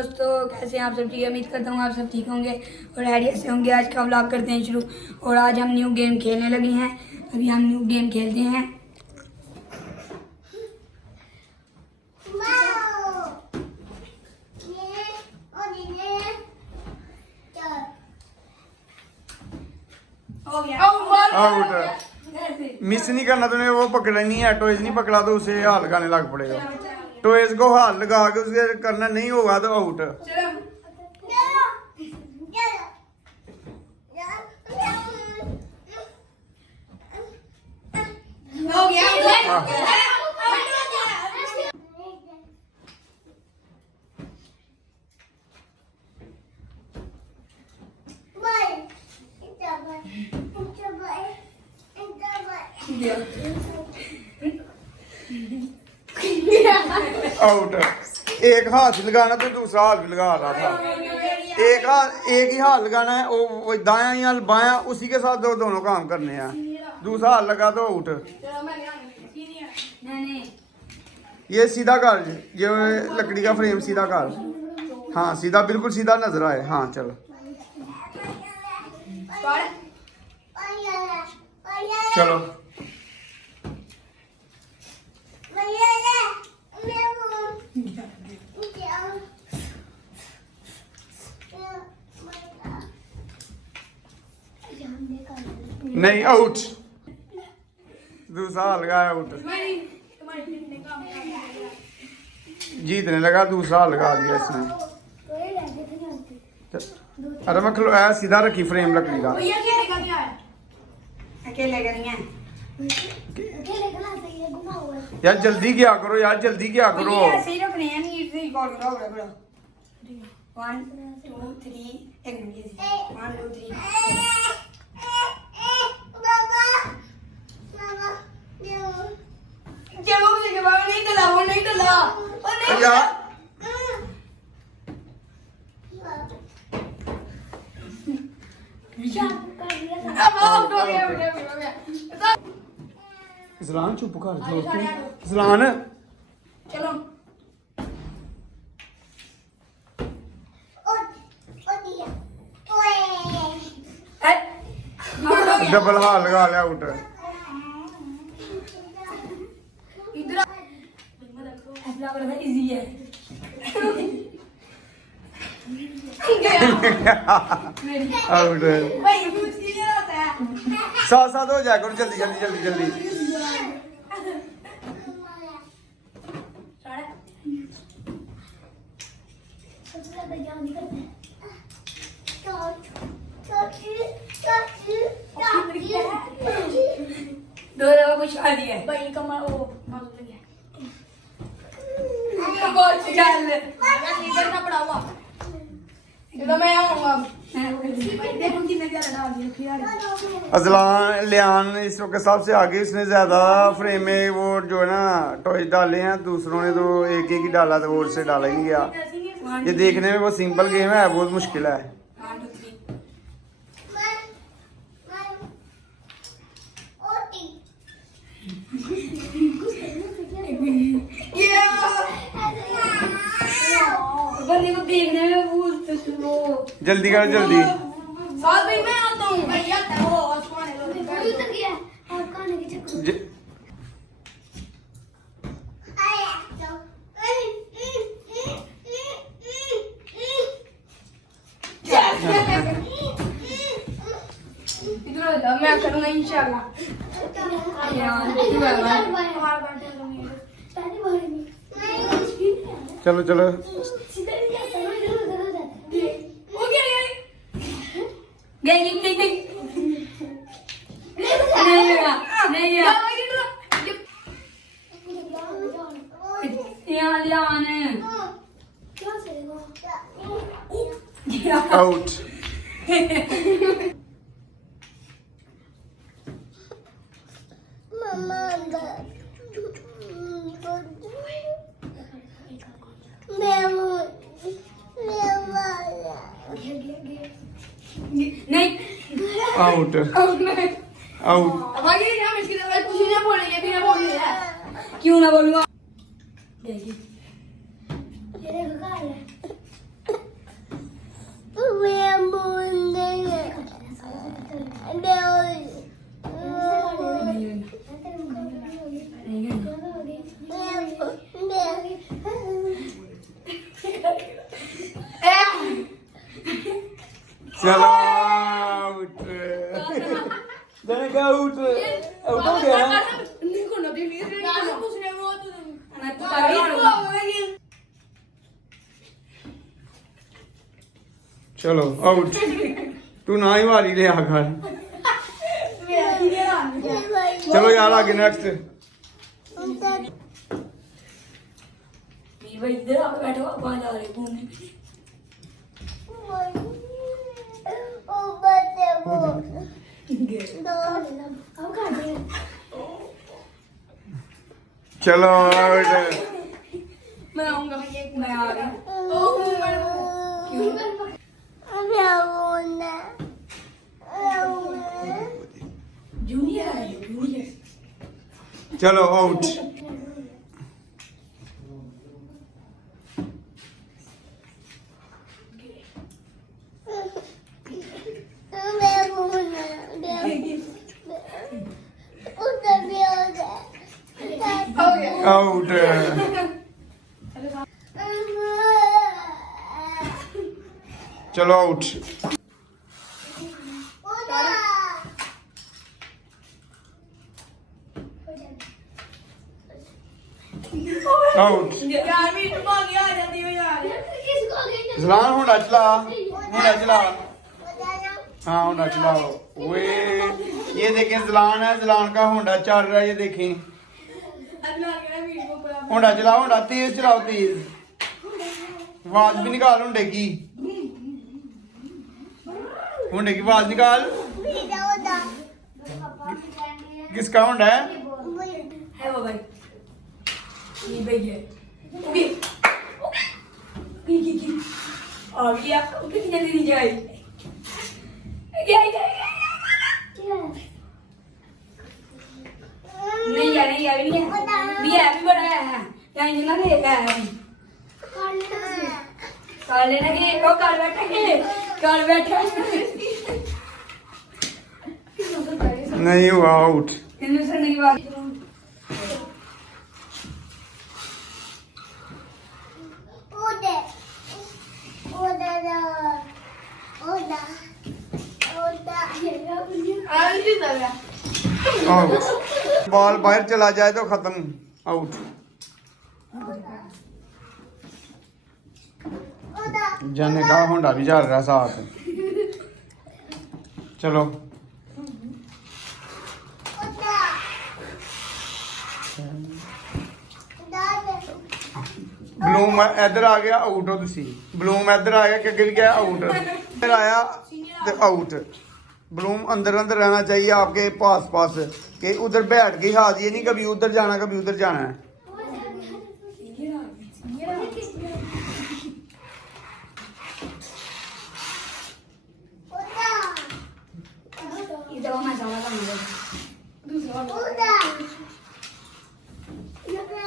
दोस्तों, कैसे हैं आप सब? ठीक है, उम्मीद करता हूँ आप सब ठीक होंगे और हैरियत से होंगे। आज का व्लॉग करते हैं शुरू। और आज हम न्यू गेम खेलने लगे हैं। अभी हम न्यू गेम खेलते हैं। आउट। मिस नहीं करना तूने, वो पकड़नी है। टॉयज नहीं पकड़ा तो उसे हाथ लगाने लग पड़ेगा। टॉयज को हाथ लगा के उसे करना नहीं होगा तो आउट। हो गया। आउट। एक हाथ लगाना तो दूसरा हाथ भी लगा रहा था। एक ही हाथ लगाना है, वो दायां या बायां उसी के साथ दोनों काम करने हैं। दूसरा हाथ लगा तो आउट। ये सीधा कर, ये लकड़ी का फ्रेम सीधा कर। हाँ सीधा, बिल्कुल सीधा नजर आए। हाँ चलो चलो। नहीं आउट। दूसरा लगा आउट। जीतने लगा, दूसरा लगा दिया इसने। अरे मैं खिलवाया सीधा रखी फ्रेम लकड़ी का। अकेले करनी है यार, जल्दी क्या करो यार, जल्दी क्या करो। ऐसे ही रखने हैं, नीट से रिकॉर्ड करो। 1 2 3 एक मिनट। 1 2 3 नहीं डला यार ज़लान चुप कर दो। ज़लान चलो डबल हाथ लगा लिया आउट। इजी है। आउट। भाई कुछ नहीं होता है। साथ साथ हो जाए करो, जल्दी जल्दी जल्दी जल्दी। दो दफा कुछ आ दिया है भाई। कमर वो मौजूद है। बहुत चल इधर ना पड़ा हुआ। चलो मैं आऊंगा। देखो कितने ज्यादा डाल दिए फिर। अजलान लियान इस वक्त सबसे आगे, उसने ज्यादा फ्रेम में वो जो है ना टॉयज डाले हैं। दूसरों ने तो एक एक ही डाला, तो वो उससे डाला ही नहीं गया। ये देखने में बहुत सिंपल गेम है, बहुत मुश्किल है। बंदे को देखने में वो जल्दी कर जल्दी। साथ में मैं आता हूँ भैया। वो आसमान उतर गया आपका आने के चक्कर। मैं करूँगा इंशाल्लाह। चलो चलो आउट। नहीं आउट आउट। क्यों ना बोलूंगा। चलो आउट मैंने कहा आउट आउट हो गया चलो आउट तू ना ही मारी ले आकर चलो यार आगे नेक्स्ट भाई इधर आके बैठो वहां जा रहे घूमने चलो आउट मैं आऊंगा मैं आ गया जूनियर है जूनियर चलो आउट आउट चलो आउट आउट यार भी तुम आगे आ जाती हो यार जलान होना चला हाँ होना चलाओ वे ये देखें जलान है जलान का होंडा चल रहा है ये देखें होंडा चलाओ होंडा तेज चलाओ तेज आवाज भी निकाल होंडे की आवाज निकाल किसका होंडा है वो भाई ये भैया और ये आपको कितनी जल्दी दी जाए नहीं यार नहीं यार नहीं है भी है भी बड़ा है टेंशन ना ले है कर लेना कि वो कर बैठा नहीं हुआ आउट इन्हें से नहीं बात आउट बॉल बाहर चला जाए तो खत्म आउट जाने का होंडा भी चल रहा साथ चलो ब्लूम इधर आ गया आउट हो तुसी ब्लूम इधर आ गया कि गिर गया आउट इधर आया तो आउट ब्लूम अंदर अंदर रहना चाहिए आपके पास कि उधर बैठ के हाथ ये नहीं कभी उधर जाना कभी उधर जाना है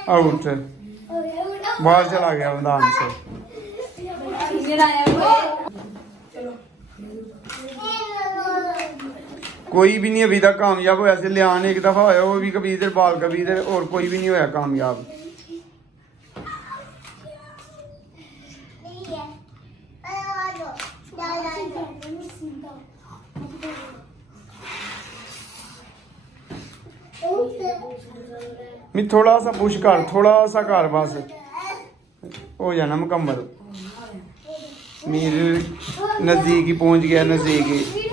आउट बाहर चला गया मैदान से कोई भी नहीं अभी तक कामयाब होया से लियान एक दफा होया वो भी कभी इधर बाल कभी इधर और कोई भी नहीं होया कामयाब मैं थोड़ा सा पुश कर थोड़ा सा कर बस हो जाना मुकम्मल मेरे नजदीक ही पहुंच गया नजदीक ही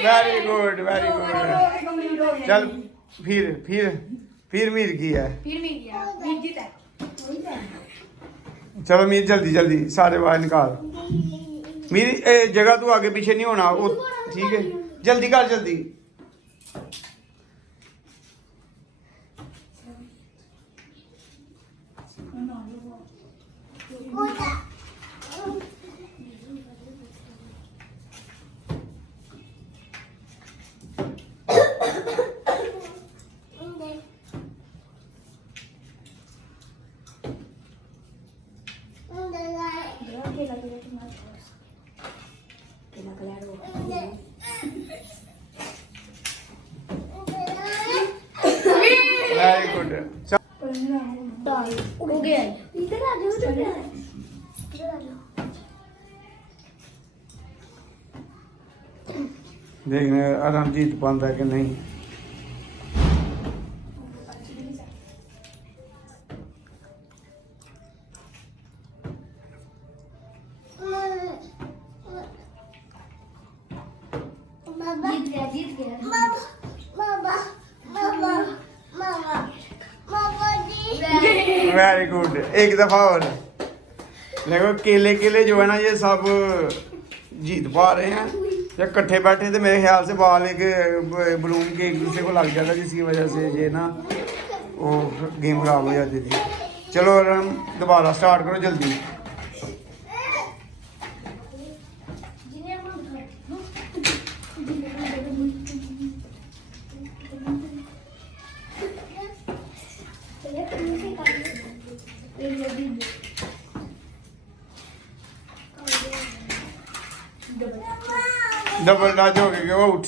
वेरी गुड चल फिर پھر میر کی ہے. پھر میر کیا میر جیتا ہے. چلو میر جلدی جلدی سارے باہر نکال. میر جگہ تو آگے پیچھے نہیں ہونا وہ ٹھیک ہے. جلدی کر جلدی. Very good. ہو گیا ادھر آ جاؤ. دیکھنے ارحم جیت پاتا ہے کہ نہیں. جیت گیا. Very good. ایک دفعہ اور دیکھو کیلے کیلے جو ہے نا یہ سب جیت پا رہے ہیں. جب کٹھے بیٹھے تو میرے خیال سے بال ایک بلون کے ایک دوسرے کو لگ جاتا جس کی وجہ سے یہ نا وہ گیم خراب ہو جاتی تھی. چلو ارحم دوبارہ سٹارٹ کرو جلدی. ڈبل ٹچ ہو گیا آؤٹ.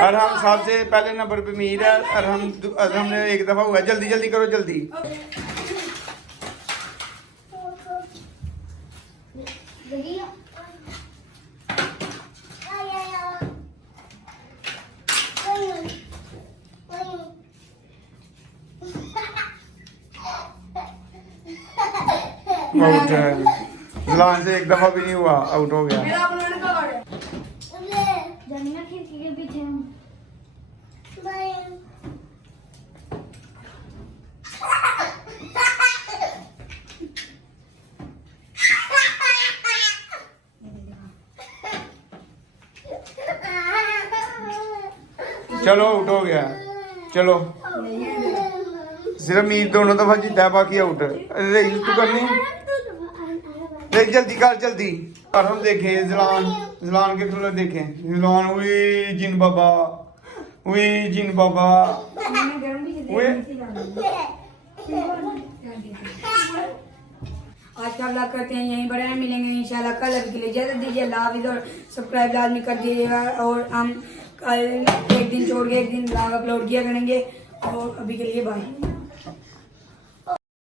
ارحم سب سے پہلے نمبر پہ میر ہے. ارحم نے ایک دفعہ ہوا. جلدی جلدی کرو جلدی. آؤٹ ہے. زلان سے ایک دفعہ بھی نہیں ہوا. آؤٹ ہو گیا. چلو آؤٹ ہو گیا. چلو صرف میر دونوں دفعہ جیتا ہے باقی آؤٹ. ریس تو کرنی دیکھ جلدی کر جلدی. اور ہم دیکھیں زلان کے تھوڑا دیکھیں. زلان ہوئی جن بابا ہوئی جن بابا ہوئے. آج کا بلاگ کرتے ہیں یہیں بڑے ملیں گے انشاءاللہ کل. ابھی کے لیے اجازت دیجیے. اللہ حافظ. اور سبسکرائب لازمی کر دیجیے گا. اور ہم کل ایک دن چھوڑ کے ایک دن بلاگ اپلوڈ کیا کریں گے. اور ابھی کے لیے بائے.